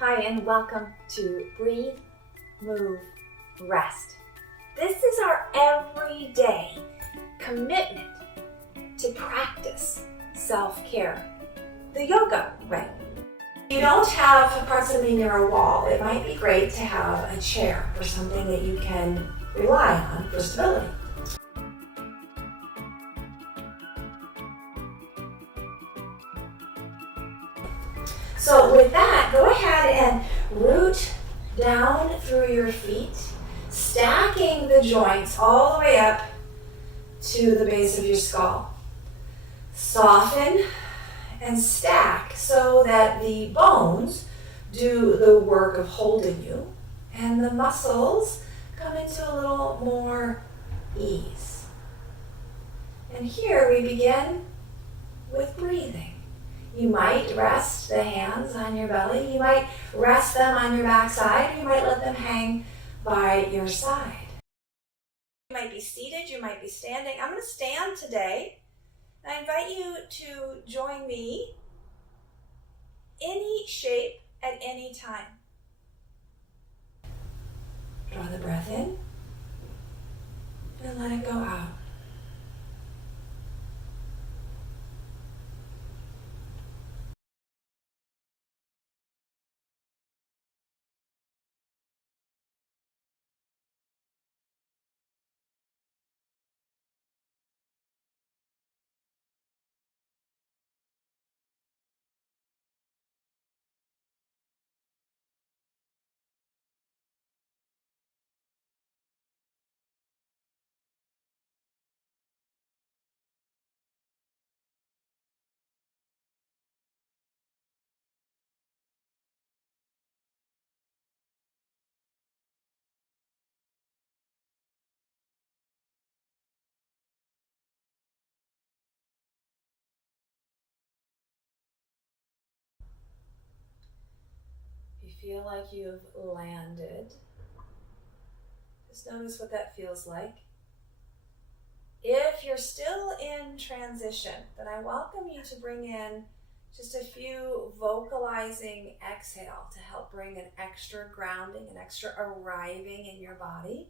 Hi, and welcome to Breathe, Move, Rest. This is our everyday commitment to practice self-care, the yoga way. If you don't have proximity near a wall, it might be great to have a chair or something that you can rely on for stability. So with that, go ahead and root down through your feet, stacking the joints all the way up to the base of your skull. Soften and stack so that the bones do the work of holding you and the muscles come into a little more ease. And here we begin with breathing. You might rest the hands on your belly. You might rest them on your backside. Or you might let them hang by your side. You might be seated. You might be standing. I'm going to stand today. I invite you to join me any shape at any time. Draw the breath in and let it go out. You feel like you've landed. Just notice what that feels like. If you're still in transition, then I welcome you to bring in just a few vocalizing exhale to help bring an extra grounding, an extra arriving in your body.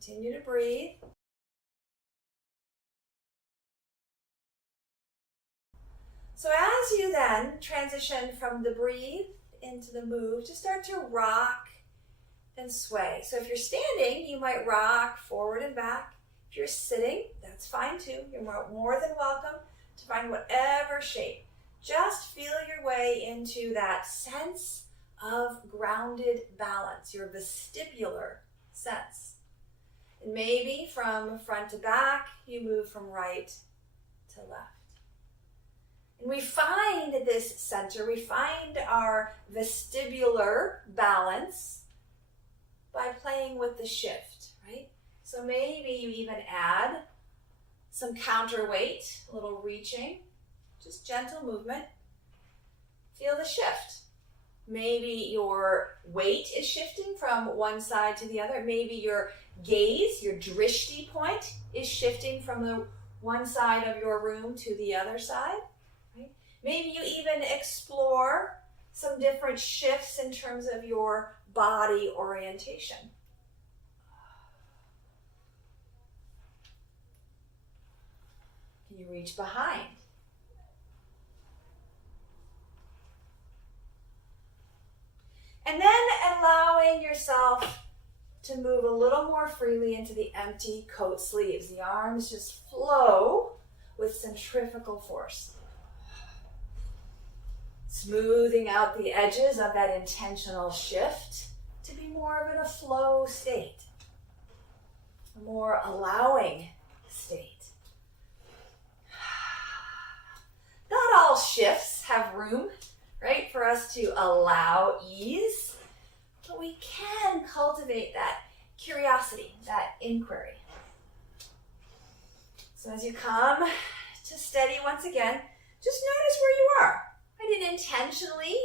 Continue to breathe. So as you then transition from the breathe into the move, just start to rock and sway. So if you're standing, you might rock forward and back. If you're sitting, that's fine too. You're more than welcome to find whatever shape. Just feel your way into that sense of grounded balance, your vestibular sense. And maybe from front to back, you move from right to left. And we find this center, we find our vestibular balance by playing with the shift, right? So maybe you even add some counterweight, a little reaching, just gentle movement. Feel the shift. Maybe your weight is shifting from one side to the other. Maybe your gaze, your drishti point, is shifting from the one side of your room to the other side. Right? Maybe you even explore some different shifts in terms of your body orientation. Can you reach behind? And then allowing yourself to move a little more freely into the empty coat sleeves. The arms just flow with centrifugal force. Smoothing out the edges of that intentional shift to be more of in a flow state, a more allowing state. Not all shifts have room, right, for us to allow ease, but we can cultivate that curiosity, that inquiry. So as you come to steady once again, just notice where you are. I didn't intend intentionally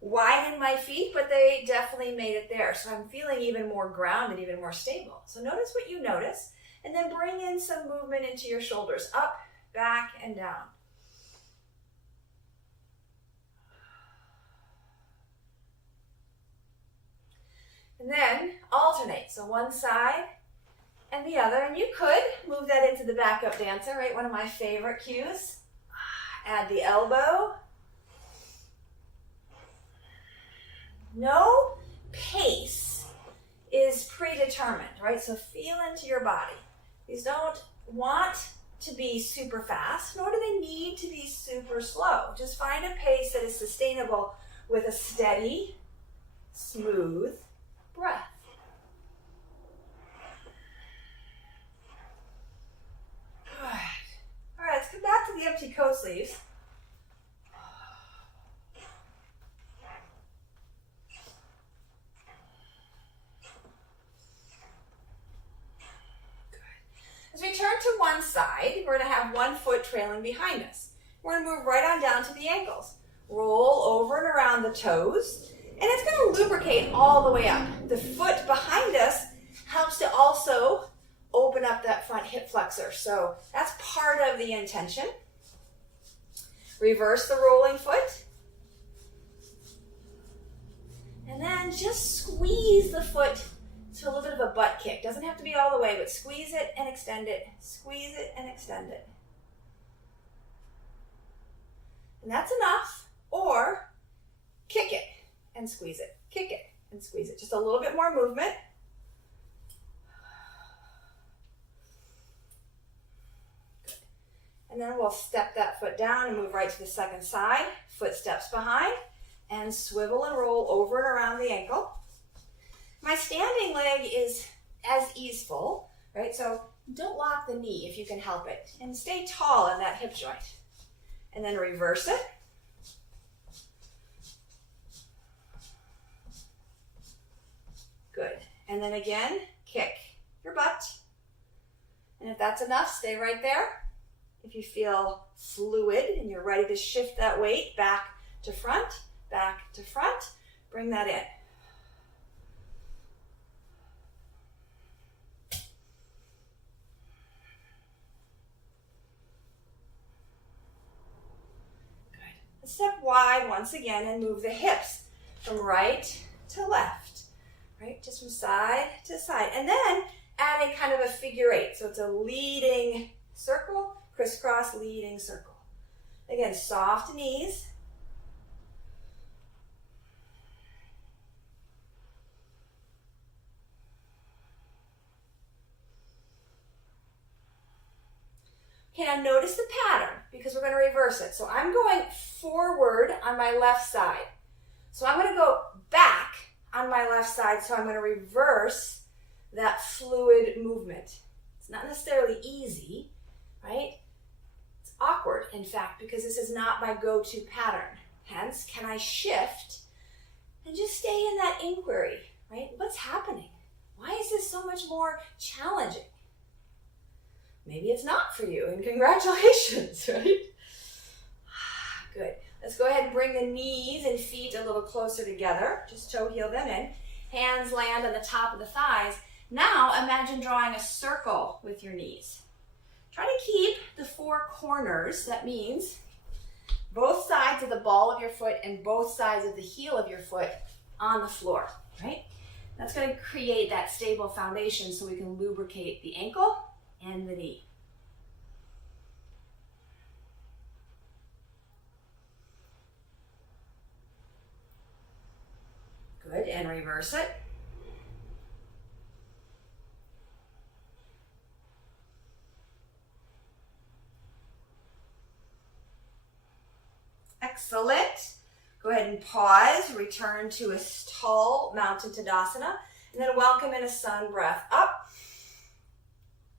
widen my feet, but they definitely made it there. So I'm feeling even more grounded, even more stable. So notice what you notice, and then bring in some movement into your shoulders, up, back, and down. And then alternate. So one side and the other. And you could move that into the backup dancer, right? One of my favorite cues. Add the elbow. No pace is predetermined, right? So feel into your body. These don't want to be super fast, nor do they need to be super slow. Just find a pace that is sustainable with a steady, smooth breath. Good. All right, let's come back to the empty co-sleeves. As we turn to one side, we're going to have one foot trailing behind us. We're going to move right on down to the ankles. Roll over and around the toes, and it's going to lubricate all the way up. The foot behind us helps to also open up that front hip flexor. So that's part of the intention. Reverse the rolling foot. And then just squeeze the foot to a little bit of a butt kick. Doesn't have to be all the way, but squeeze it and extend it. Squeeze it and extend it. And that's enough. Or kick it and squeeze it. Kick it and squeeze it. Just a little bit more movement. Good. And then we'll step that foot down and move right to the second side. Foot steps behind and swivel and roll over and around the ankle. My standing leg is as easeful, right? So don't lock the knee if you can help it. And stay tall in that hip joint. And then reverse it. Good. And then again, kick your butt. And if that's enough, stay right there. If you feel fluid and you're ready to shift that weight back to front, bring that in. Step wide once again and move the hips from right to left, right? Just from side to side. And then adding kind of a figure eight. So it's a leading circle, crisscross leading circle. Again, soft knees. Okay, now notice the pattern because we're going to reverse it. So I'm going forward on my left side. So I'm going to go back on my left side, so I'm going to reverse that fluid movement. It's not necessarily easy, right? It's awkward, in fact, because this is not my go-to pattern. Hence, can I shift and just stay in that inquiry, right? What's happening? Why is this so much more challenging? Maybe it's not for you, and congratulations, right? Good. Let's go ahead and bring the knees and feet a little closer together. Just toe heel them in. Hands land on the top of the thighs. Now imagine drawing a circle with your knees. Try to keep the four corners. That means both sides of the ball of your foot and both sides of the heel of your foot on the floor, right? That's going to create that stable foundation so we can lubricate the ankle and the knee. Good, and reverse it. Excellent. Go ahead and pause, return to a tall mountain Tadasana, and then welcome in a sun breath up.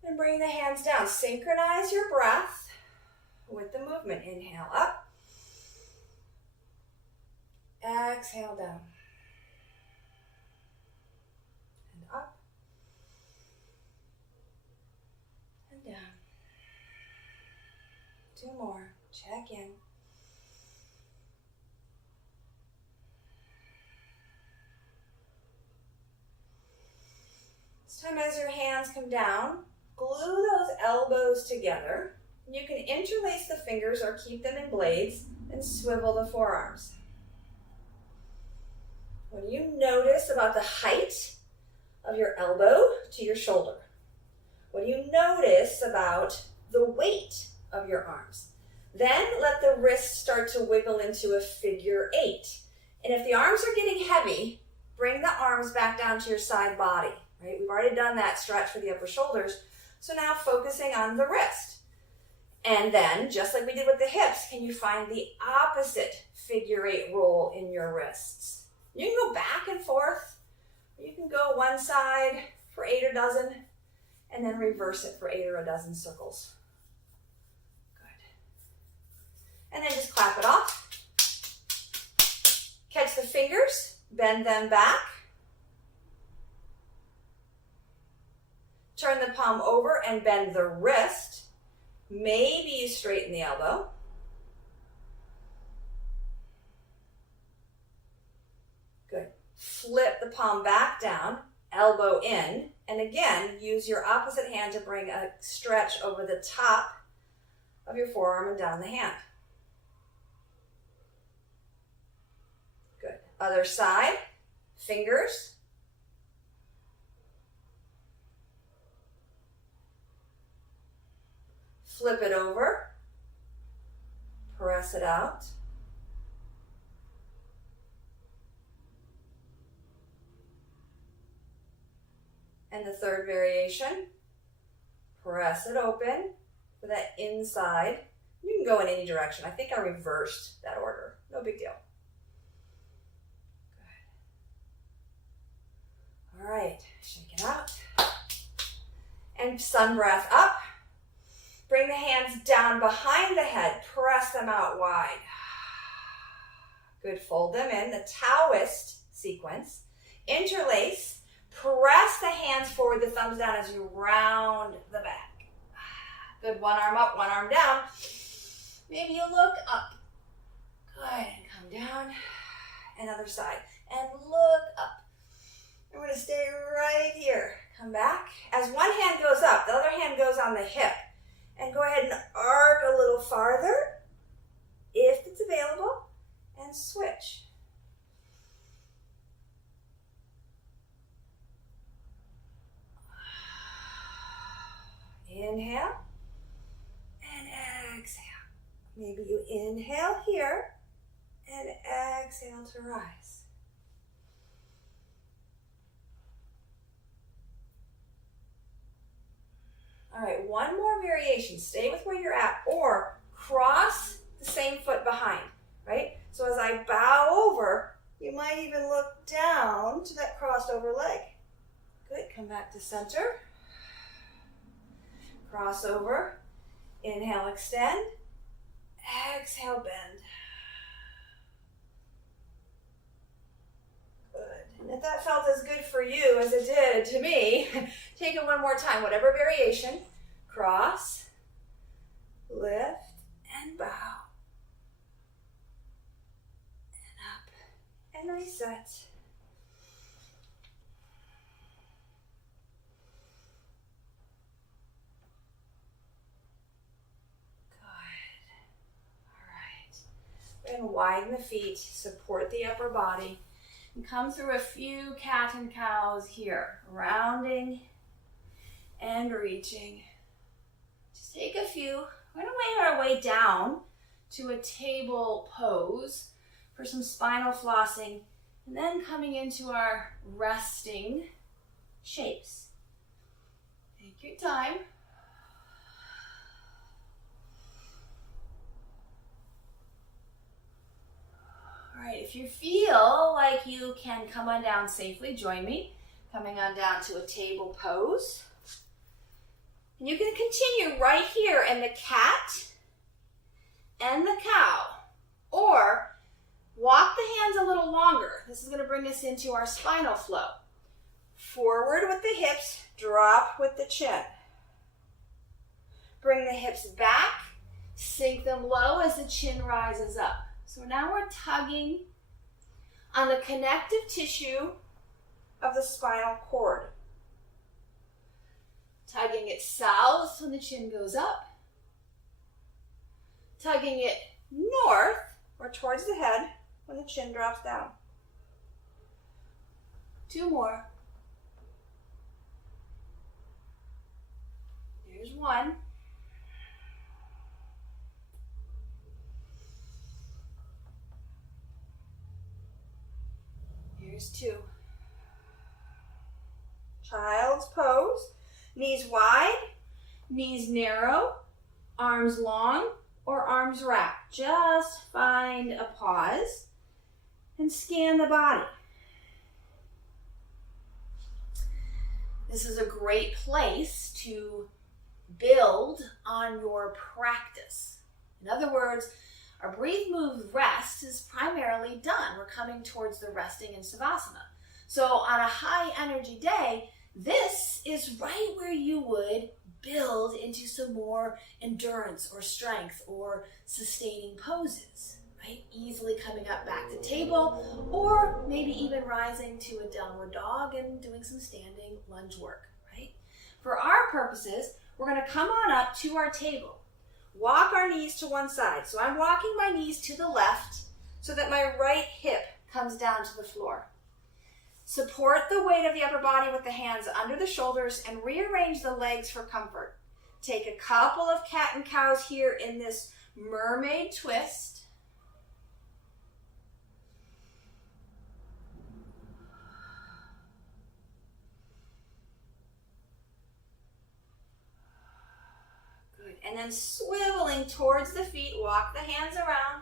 And bring the hands down. Synchronize your breath with the movement. Inhale up. Exhale down. And up. And down. Two more. Check in. time as your hands come down, glue those elbows together. You can interlace the fingers or keep them in blades and swivel the forearms. What do you notice about the height of your elbow to your shoulder? What do you notice about the weight of your arms? Then let the wrists start to wiggle into a figure 8. And if the arms are getting heavy, bring the arms back down to your side body. Right? We've already done that stretch for the upper shoulders. So now focusing on the wrist. And then, just like we did with the hips, can you find the opposite figure 8 roll in your wrists? You can go back and forth. Or you can go one side for 8 or dozen, and then reverse it for 8 or a dozen circles. Good. And then just clap it off. Catch the fingers, bend them back. Turn the palm over and bend the wrist. Maybe you straighten the elbow. Good. Flip the palm back down, elbow in, and again, use your opposite hand to bring a stretch over the top of your forearm and down the hand. Good. Other side, fingers. Flip it over, press it out. And the third variation, press it open for that inside. You can go in any direction. I think I reversed that order. No big deal. Good. All right, shake it out. And sun breath up. Bring the hands down behind the head. Press them out wide. Good. Fold them in. The Taoist sequence. Interlace. Press the hands forward, the thumbs down as you round the back. Good. One arm up, one arm down. Maybe you look up. Good. And come down. And other side. And look up. I'm going to stay right here. Come back. As one hand goes up, the other hand goes on the hip. And go ahead and arc a little farther, if it's available, and switch. Inhale, and exhale. Maybe you inhale here, and exhale to rise. All right, one more variation. Stay with where you're at, or cross the same foot behind, right? So as I bow over, you might even look down to that crossed over leg. Good, come back to center. Cross over. Inhale, extend. Exhale, bend. Good. And if that felt as good for you as it did to me, take it one more time, whatever variation. Cross, lift, and bow. And up, and reset. Good. All right. We're going to widen the feet, support the upper body, and come through a few cat and cows here, rounding and reaching. Just take a few. We're going to make our way down to a table pose for some spinal flossing, and then coming into our resting shapes. Take your time. All right, if you feel like you can come on down safely, join me. Coming on down to a table pose. And you can continue right here in the cat and the cow, or walk the hands a little longer. This is going to bring us into our spinal flow. Forward with the hips, drop with the chin. Bring the hips back, sink them low as the chin rises up. So now we're tugging on the connective tissue of the spinal cord. Tugging it south when the chin goes up. Tugging it north or towards the head when the chin drops down. 2 more. Here's 1. Here's 2. Child's pose. Knees wide, Knees narrow, arms long, or arms wrapped. Just find a pause and scan the body. This is a great place to build on your practice. In other words, our breathe, move, rest is primarily done. We're coming towards the resting in Savasana. So on a high energy day, this is right where you would build into some more endurance or strength or sustaining poses, right? Easily coming up back to table, or maybe even rising to a downward dog and doing some standing lunge work, right? For our purposes, we're going to come on up to our table. Walk our knees to one side. So I'm walking my knees to the left so that my right hip comes down to the floor. Support the weight of the upper body with the hands under the shoulders and rearrange the legs for comfort. Take a couple of cat and cows here in this mermaid twist. Good. And then swiveling towards the feet, walk the hands around,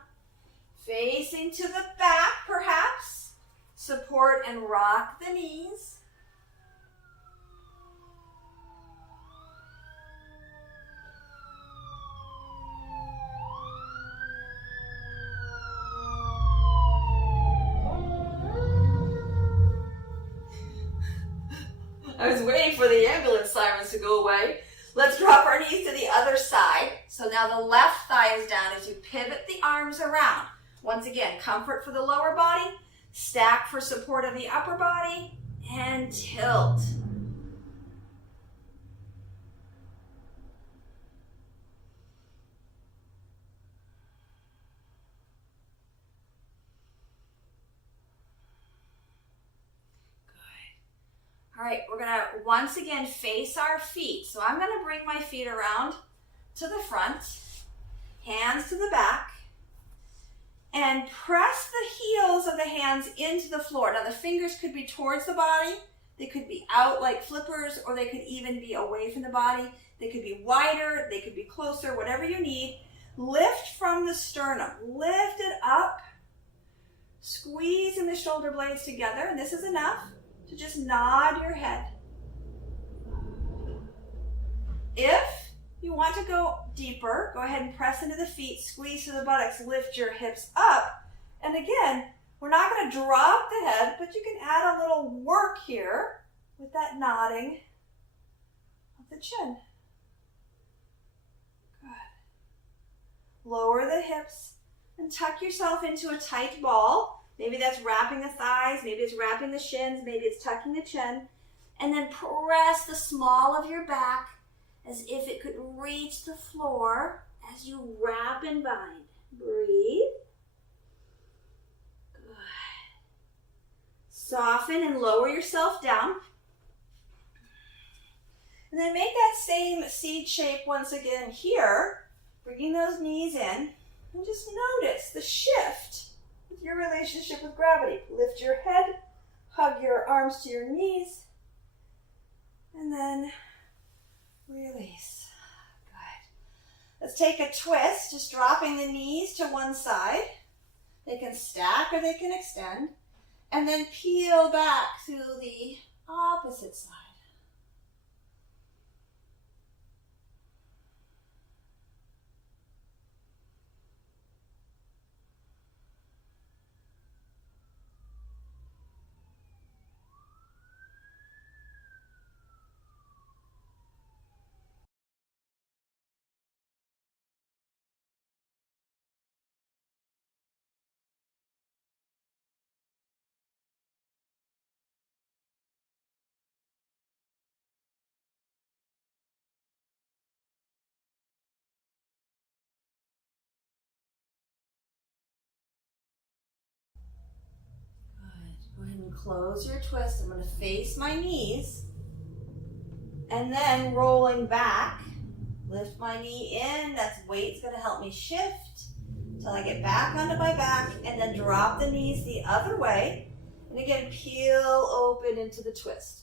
facing to the back perhaps. Support and rock the knees. I was waiting for the ambulance sirens to go away. Let's drop our knees to the other side. So now the left thigh is down as you pivot the arms around. Once again, comfort for the lower body. Stack for support of the upper body, and tilt. Good. All right, we're gonna once again face our feet. So I'm gonna bring my feet around to the front, hands to the back, and press the heels of the hands into the floor. Now the fingers could be towards the body, they could be out like flippers, or they could even be away from the body. They could be wider, they could be closer, whatever you need. Lift from the sternum, lift it up, squeezing the shoulder blades together, and this is enough to just nod your head. If you want to go deeper, go ahead and press into the feet, squeeze through the buttocks, lift your hips up. And again, we're not going to drop the head, but you can add a little work here with that nodding of the chin. Good. Lower the hips and tuck yourself into a tight ball. Maybe that's wrapping the thighs, maybe it's wrapping the shins, maybe it's tucking the chin. And then press the small of your back as if it could reach the floor as you wrap and bind. Breathe. Good. Soften and lower yourself down. And then make that same seed shape once again here, bringing those knees in. And just notice the shift with your relationship with gravity. Lift your head, hug your arms to your knees, and then release. Good. Let's take a twist, just dropping the knees to one side. They can stack or they can extend. And then peel back to the opposite side. close your twist. I'm going to face my knees. And then rolling back, lift my knee in. That weight's going to help me shift until I get back onto my back, and then drop the knees the other way. And again, peel open into the twist.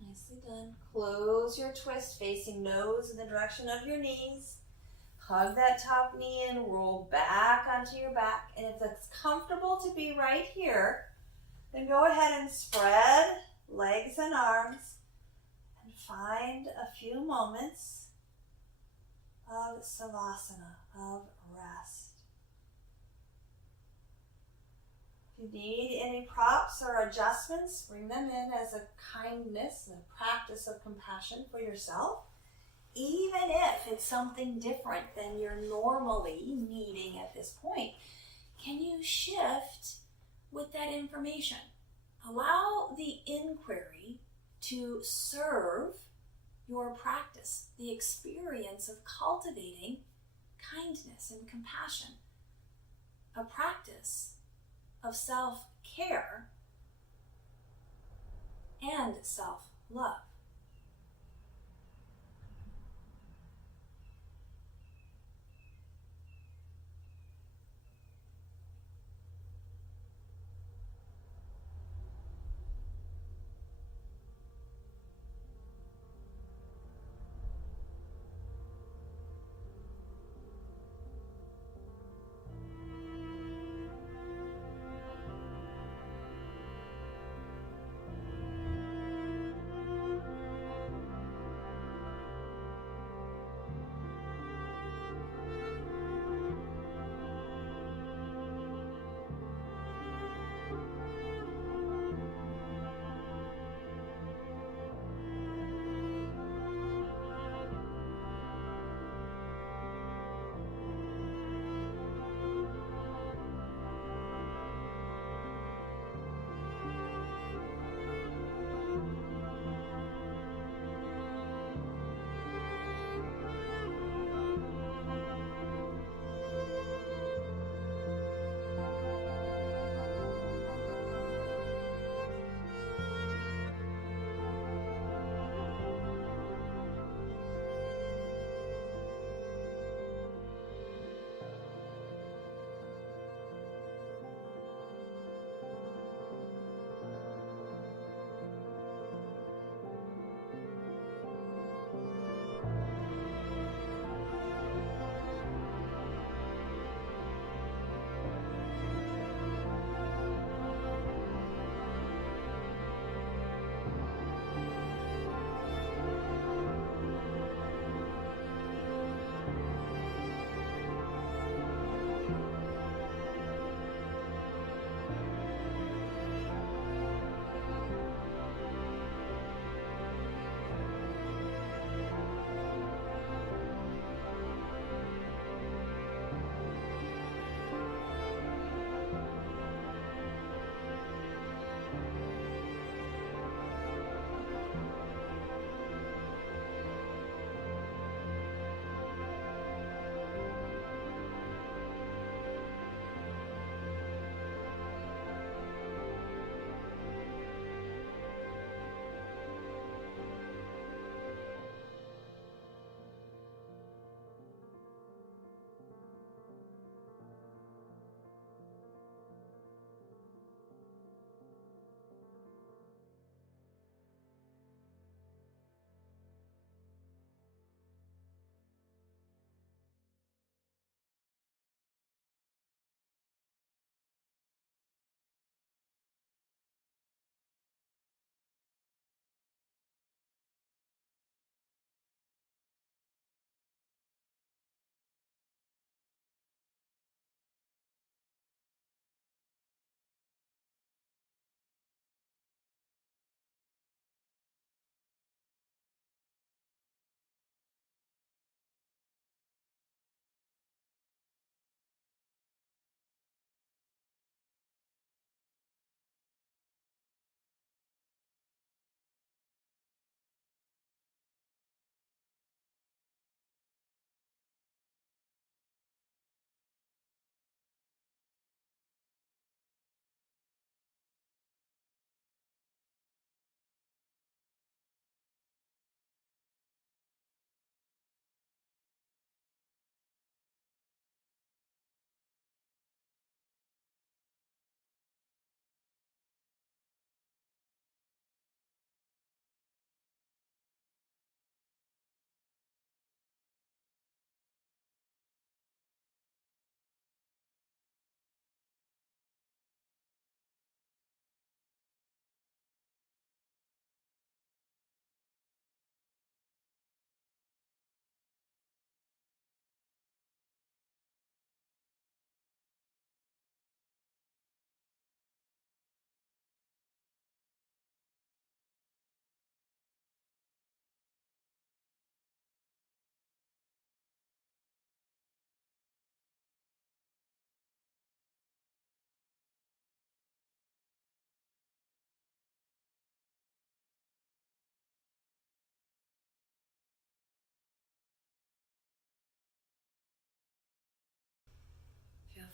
Nicely done. Close your twist, facing nose in the direction of your knees. Hug that top knee in, roll back onto your back. And if it's comfortable to be right here, then go ahead and spread legs and arms and find a few moments of savasana, of rest. If you need any props or adjustments, bring them in as a kindness and a practice of compassion for yourself, even if it's something different than you're normally needing at this point. Can you shift with that information? Allow the inquiry to serve your practice, the experience of cultivating kindness and compassion, a practice of self-care and self-love.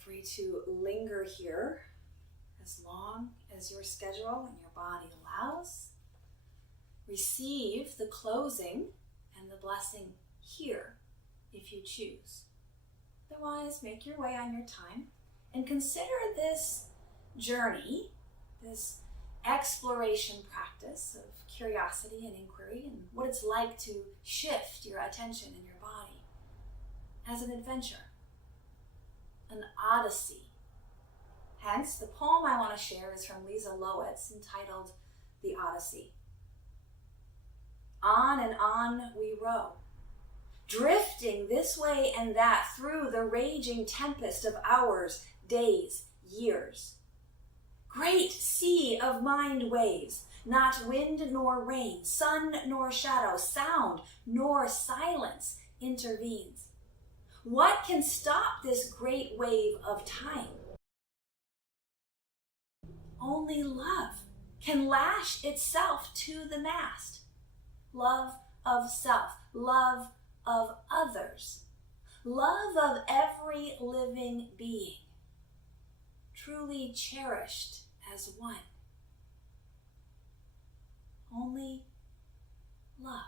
free to linger here as long as your schedule and your body allows. Receive the closing and the blessing here if you choose. Otherwise, make your way on your time and consider this journey, this exploration practice of curiosity and inquiry and what it's like to shift your attention and your body as an adventure, an odyssey. Hence, the poem I want to share is from Lisa Lowitz entitled The Odyssey. On and on we row, drifting this way and that through the raging tempest of hours, days, years. Great sea of mind waves, not wind nor rain, sun nor shadow, sound nor silence intervenes. What can stop this great wave of time? Only love can lash itself to the mast. Love of self, love of others, love of every living being, truly cherished as one. Only love.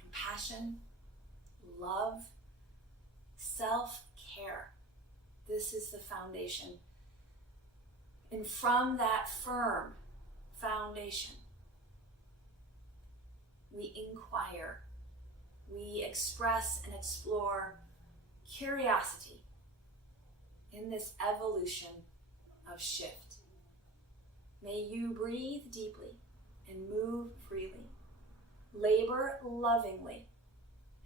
Compassion, love, self-care. This is the foundation. And from that firm foundation, we inquire, we express and explore curiosity in this evolution of shift. May you breathe deeply and move freely, labor lovingly,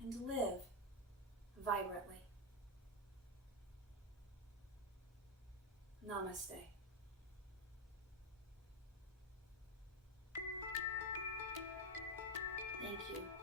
and live vibrantly. Namaste. Thank you.